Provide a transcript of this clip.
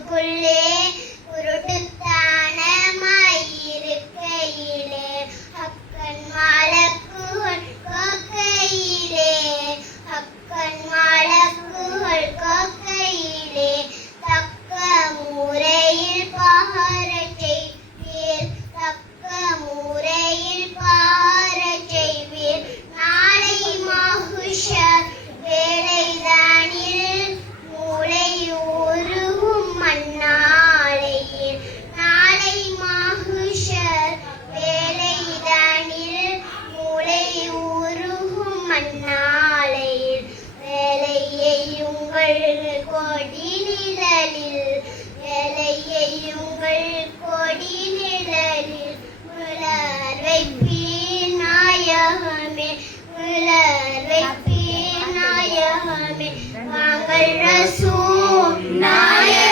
உள்ளுக்குள்ளே உருட்டுத்தானமாயிருக்கையிலே அக்கன் மாலக்குகள் கோக்கையிலே அக்கன் மாலக்குகள் கோக்கையிலே தக்க முறையில் பாரச் செய்வீர் தக்க முறையில் பாரச் செய்வீர் நாளை மஹ்ஷர் வேளைதானில் மூளை உருகும் மண்ணாளையில் நாளை மஹ்ஷர் வேளைதானில் மூளை உருகும் மண்ணாளையில் வேலையை உங்கள் கொடி நிழலில் வேலையை உங்கள் கொடி நிழலில் உலர் வைப்பீர் நாயகமே உலர் வைப்பீர் நாயகமே வாங்கள் ரசூல் நாயகமே